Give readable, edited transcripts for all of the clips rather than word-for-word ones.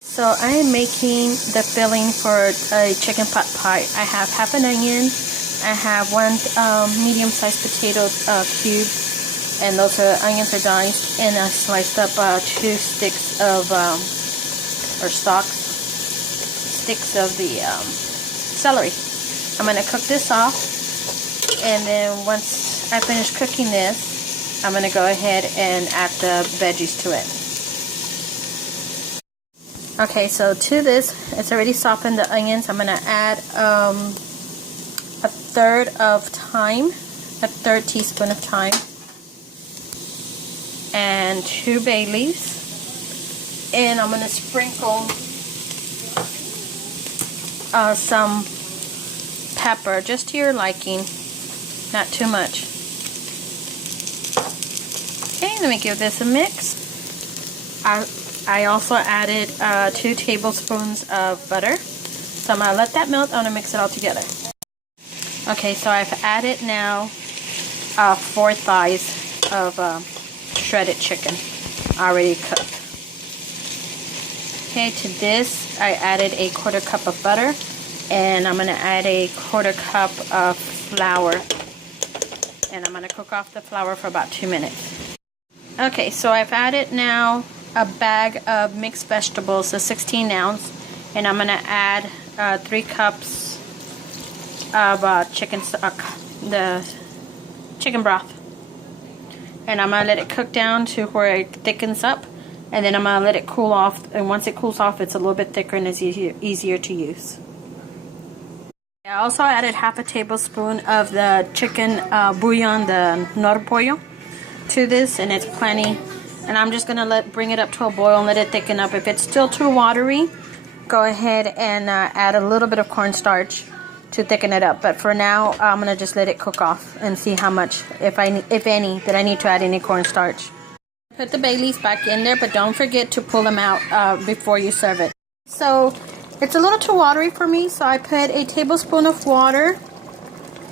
So I am making the filling for a chicken pot pie. I have half an onion, I have one medium-sized potato cube, and those onions are diced, and I sliced up 2 sticks of sticks of the celery. I'm going to cook this off, and then once I finish cooking this, I'm going to go ahead and add the veggies to it. Okay, so to this, it's already softened the onions. I'm going to add a third teaspoon of thyme, and 2 bay leaves, and I'm going to sprinkle some pepper, just to your liking, not too much. Okay, let me give this a mix. I also added 2 tablespoons of butter. So I'm going to let that melt. I'm going to mix it all together. Okay, so I've added now 4 thighs of shredded chicken already cooked. Okay, to this I added a 1/4 cup of butter, and I'm going to add a 1/4 cup of flour. And I'm going to cook off the flour for about 2 minutes. Okay, so I've added now a bag of mixed vegetables, a 16 ounce, and I'm going to add 3 cups of the chicken broth, and I'm going to let it cook down to where it thickens up, and then I'm going to let it cool off, and once it cools off, it's a little bit thicker and it's easier to use. I also added half a tablespoon of the chicken bouillon, the nor pollo, to this, and it's plenty. And I'm just going to bring it up to a boil and let it thicken up. If it's still too watery, go ahead and add a little bit of cornstarch to thicken it up. But for now, I'm going to just let it cook off and see how much, if any, that I need to add any cornstarch. Put the bay leaves back in there, but don't forget to pull them out before you serve it. So it's a little too watery for me, so I put a tablespoon of water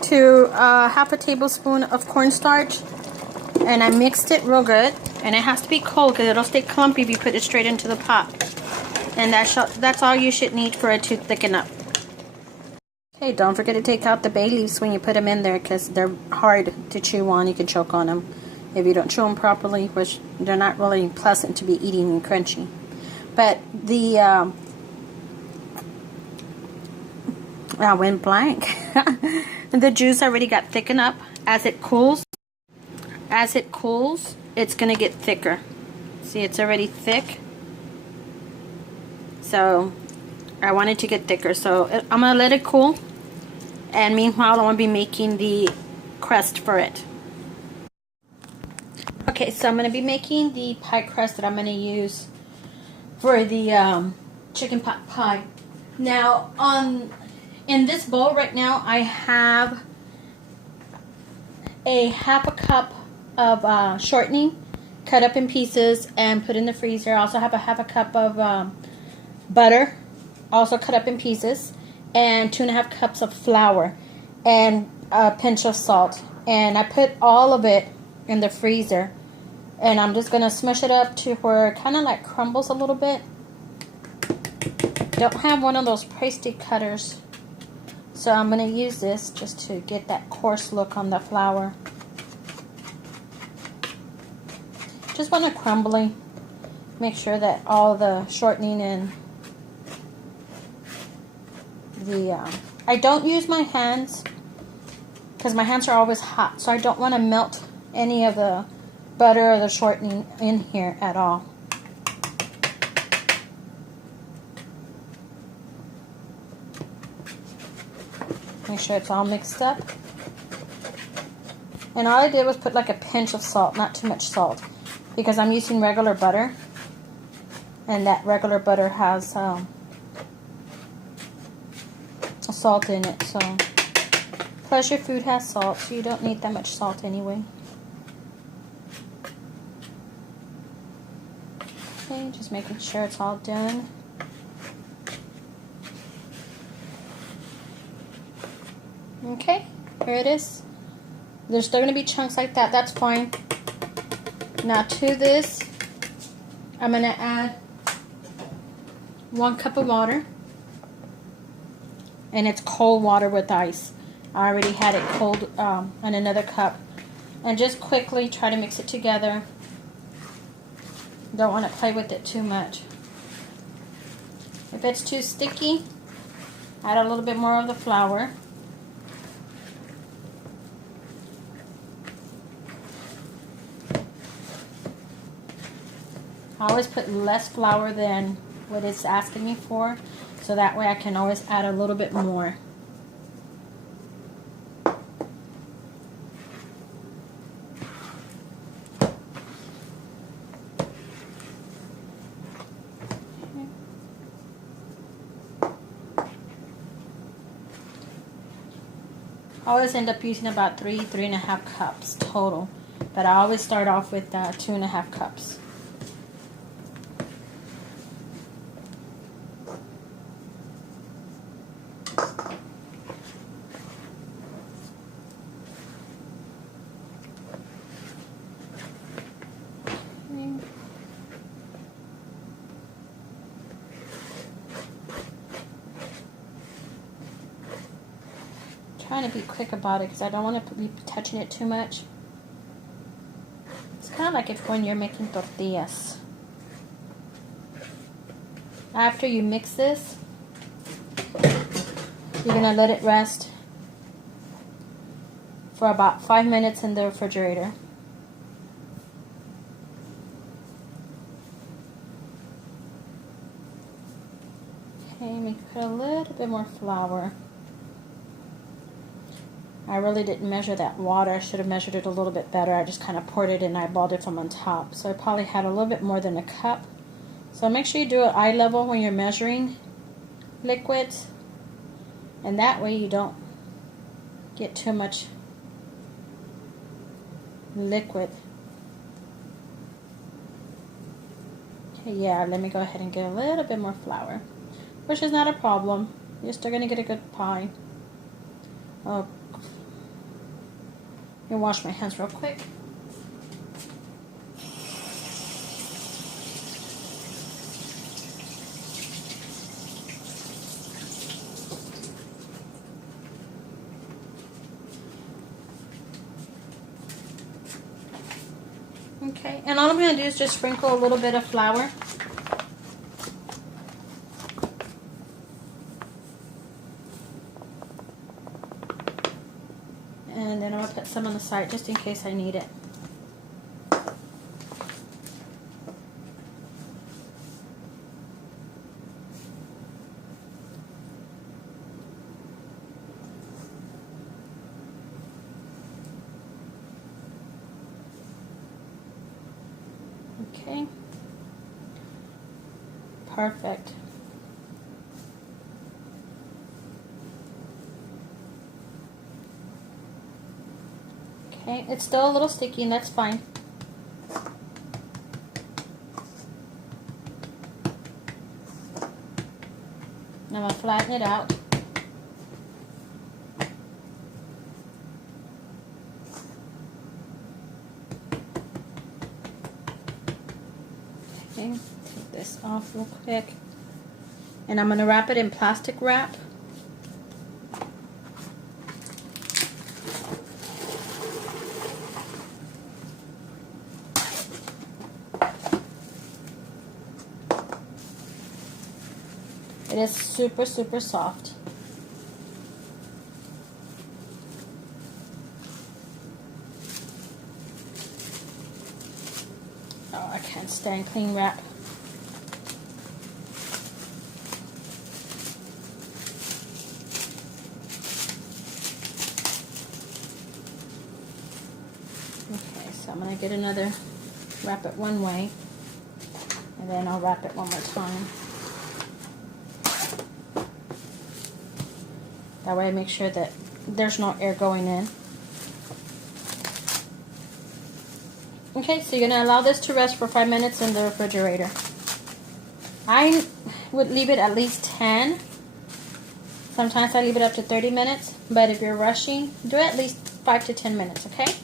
to half a tablespoon of cornstarch, and I mixed it real good. And it has to be cold because it'll stay clumpy if you put it straight into the pot. And that's all you should need for it to thicken up. Okay, don't forget to take out the bay leaves when you put them in there, because they're hard to chew on. You can choke on them if you don't chew them properly, which they're not really pleasant to be eating and crunchy. But the I went blank. The juice already got thickened up. As it cools, it's going to get thicker. See, it's already thick. So I want it to get thicker. So I'm going to let it cool. And meanwhile, I'm going to be making the crust for it. Okay, so I'm going to be making the pie crust that I'm going to use for the chicken pot pie. Now, in this bowl right now, I have a half a cup of shortening cut up in pieces and put in the freezer. I also have a half a cup of butter, also cut up in pieces, and 2.5 cups of flour, and a pinch of salt. And I put all of it in the freezer, and I'm just gonna smush it up to where it kind of like crumbles a little bit. Don't have one of those pasty cutters, so I'm gonna use this just to get that coarse look on the flour. Just want it crumbly. Make sure that all the shortening and the I don't use my hands because my hands are always hot, so I don't want to melt any of the butter or the shortening in here at all. Make sure it's all mixed up. And all I did was put like a pinch of salt, not too much salt, because I'm using regular butter, and that regular butter has salt in it. So plus your food has salt, so you don't need that much salt anyway. Okay, just making sure it's all done. Okay, here it is. There's still going to be chunks like that. That's fine. Now to this, I'm going to add 1 cup of water. And it's cold water with ice. I already had it cold in another cup. And just quickly try to mix it together. Don't want to play with it too much. If it's too sticky, add a little bit more of the flour. I always put less flour than what it's asking me for, so that way I can always add a little bit more. I always end up using about 3.5 cups total, but I always start off with 2.5 cups. Trying to be quick about it because I don't want to be touching it too much. It's kind of like if when you're making tortillas. After you mix this, you're going to let it rest for about 5 minutes in the refrigerator. Okay, let me put a little bit more flour. I really didn't measure that water. I should have measured it a little bit better. I just kind of poured it and eyeballed it from on top. So I probably had a little bit more than a cup. So make sure you do it eye level when you're measuring liquids. And that way you don't get too much liquid. Okay, yeah, let me go ahead and get a little bit more flour. Which is not a problem. You're still going to get a good pie. Oh. Let me wash my hands real quick. Okay, and all I'm going to do is just sprinkle a little bit of flour. And then I'm going to put some on the side just in case I need it. Okay. Perfect. Okay, it's still a little sticky and that's fine. I'm going to flatten it out. Okay, take this off real quick. And I'm going to wrap it in plastic wrap. It is super, super soft. Oh, I can't stand clean wrap. Okay, so I'm going to get another, wrap it one way, and then I'll wrap it one more time. That way I make sure that there's no air going in. Okay, so you're going to allow this to rest for 5 minutes in the refrigerator. I would leave it at least 10. Sometimes I leave it up to 30 minutes. But if you're rushing, do at least 5 to 10 minutes, okay?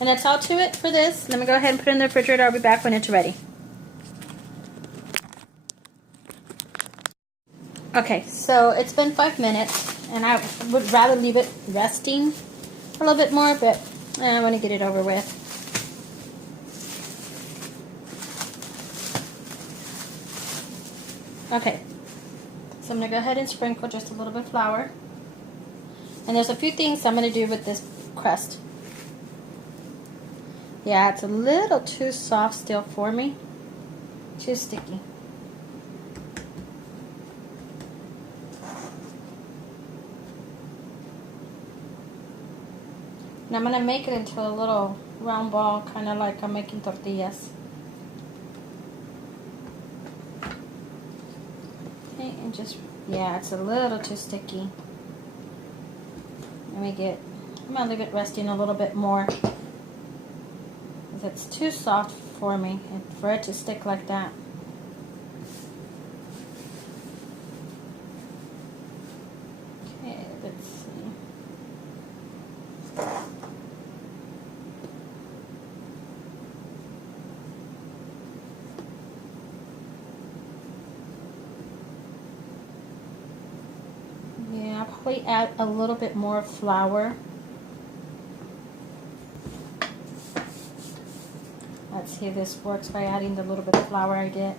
And that's all to it for this. Let me go ahead and put it in the refrigerator. I'll be back when it's ready. Okay, so it's been 5 minutes, and I would rather leave it resting a little bit more, but I want to get it over with. Okay, so I'm going to go ahead and sprinkle just a little bit of flour. And there's a few things I'm going to do with this crust. Yeah, it's a little too soft still for me. Too sticky. And I'm going to make it into a little round ball, kind of like I'm making tortillas. Okay, and just, yeah, it's a little too sticky. I'm going to leave it resting a little bit more. Because it's too soft for me, and for it to stick like that. Okay, let's see. Yeah, I'll probably add a little bit more flour. Let's see if this works by adding the little bit of flour I did.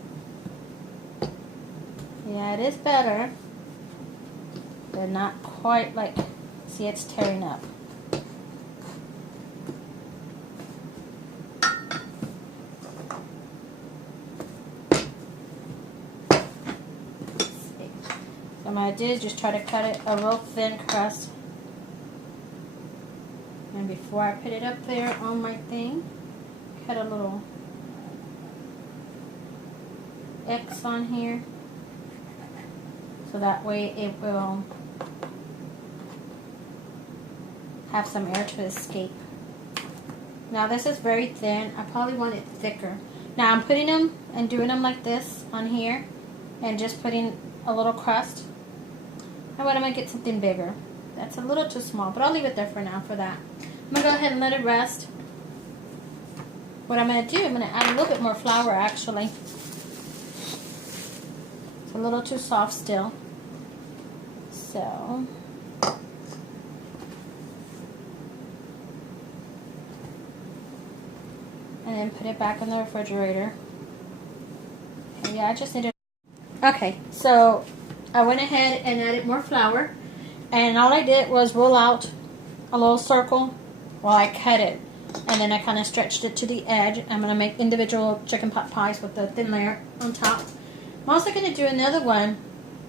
Yeah, it is better, but not quite like, see, it's tearing up. So what I did is just try to cut it a real thin crust. And before I put it up there on my thing, cut a little X on here. So that way it will have some air to escape. Now this is very thin. I probably want it thicker. Now I'm putting them and doing them like this on here and just putting a little crust. I want to get something bigger. That's a little too small, but I'll leave it there for now for that. I'm going to go ahead and let it rest. What I'm going to do, I'm going to add a little bit more flour actually. It's a little too soft still. So, and then put it back in the refrigerator. Okay, yeah, I just need to. Okay, so I went ahead and added more flour, and all I did was roll out a little circle while I cut it, and then I kind of stretched it to the edge. I'm going to make individual chicken pot pies with the thin layer on top. I'm also going to do another one,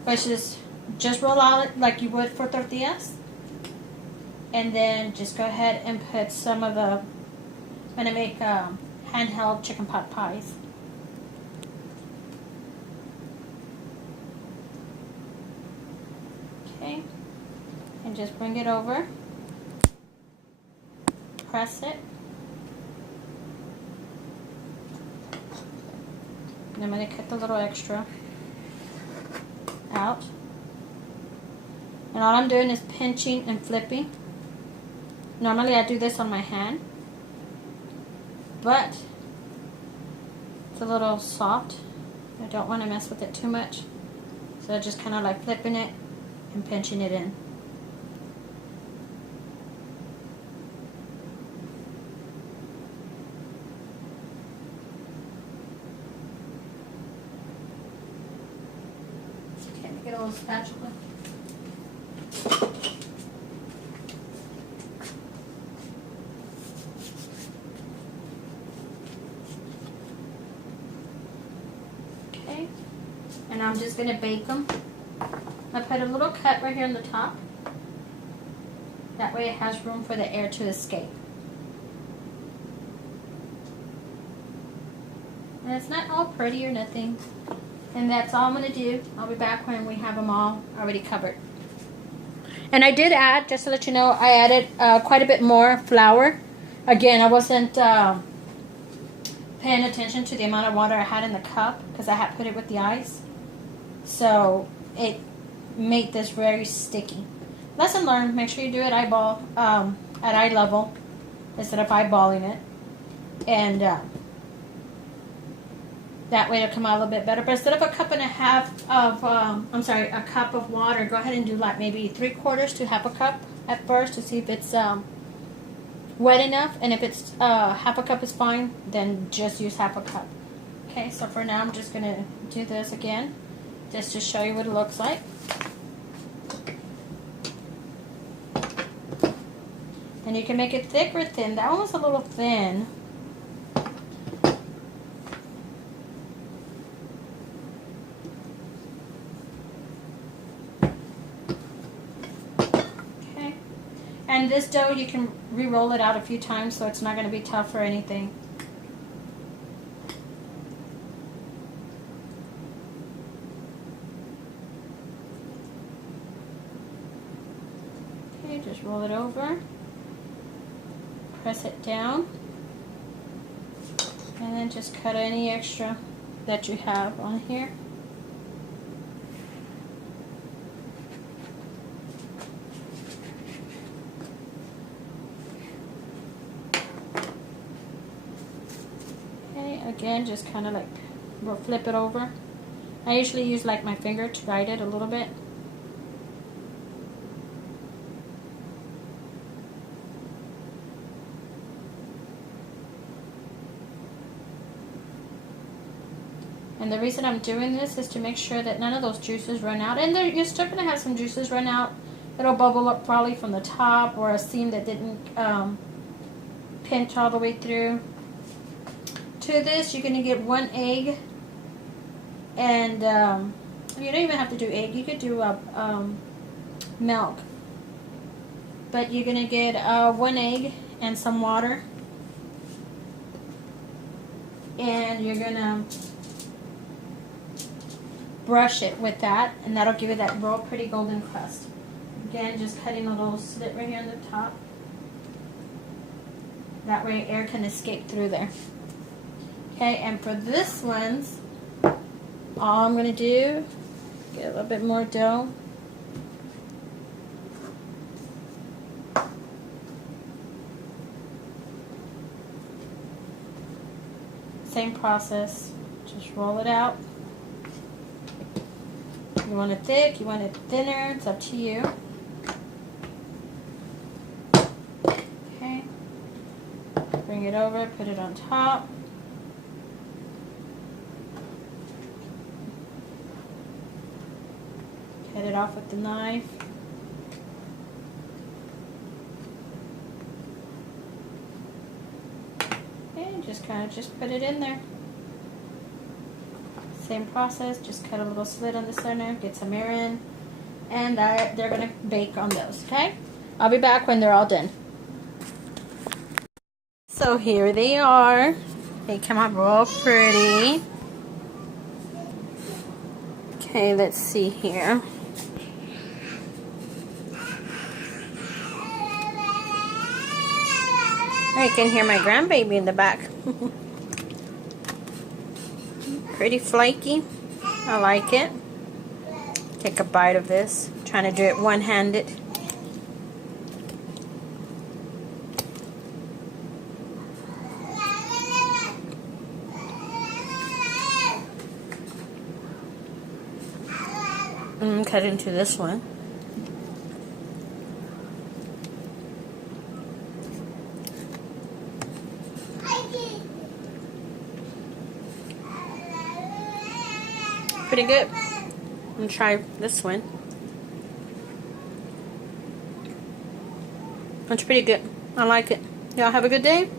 which is just roll out it like you would for tortillas, and then just go ahead and put some of the, I'm going to make handheld chicken pot pies. Okay, and just bring it over, press it, and I'm going to cut the little extra out. And all I'm doing is pinching and flipping. Normally I do this on my hand, but it's a little soft. I don't want to mess with it too much. So I just kind of like flipping it and pinching it in. Okay, let me get a little spatula. Okay, and I'm just going to bake them. I put a little cut right here on the top. That way it has room for the air to escape. And it's not all pretty or nothing. And that's all I'm going to do. I'll be back when we have them all already covered. And I did add, just to let you know, I added quite a bit more flour. Again, I wasn't paying attention to the amount of water I had in the cup because I had put it with the ice. So it made this very sticky. Lesson learned, make sure you do it at eye level instead of eyeballing it. And That way it'll come out a little bit better. But instead of a cup and a half of, a cup of water, go ahead and do like maybe 3/4 to half a cup at first to see if it's wet enough. And if it's half a cup is fine, then just use half a cup. Okay, so for now I'm just going to do this again, just to show you what it looks like. And you can make it thick or thin. That one was a little thin. Okay. And this dough, you can re-roll it out a few times, so it's not going to be tough or anything. Okay, just roll it over. Press it down, and then just cut any extra that you have on here. Okay, again, just kind of like we'll flip it over. I usually use like my finger to guide it a little bit. And the reason I'm doing this is to make sure that none of those juices run out. And you're still going to have some juices run out. It'll bubble up probably from the top or a seam that didn't pinch all the way through. To this, you're going to get 1 egg. And you don't even have to do egg. You could do milk. But you're going to get 1 egg and some water. And you're going to brush it with that, and that'll give it that real pretty golden crust. Again, just cutting a little slit right here on the top. That way air can escape through there. Okay, and for this one's, all I'm going to do, get a little bit more dough. Same process, just roll it out. You want it thick, you want it thinner, it's up to you. Okay. Bring it over, put it on top. Cut it off with the knife. Okay, just kind of put it in there. Same process, just cut a little slit on the center, get some air in, and they're going to bake on those, okay? I'll be back when they're all done. So here they are. They come out real pretty. Okay, let's see here. I can hear my grandbaby in the back. Pretty flaky. I like it. Take a bite of this. I'm trying to do it one-handed. Cut into this one. Pretty good. I'm gonna try this one. That's pretty good. I like it. Y'all have a good day.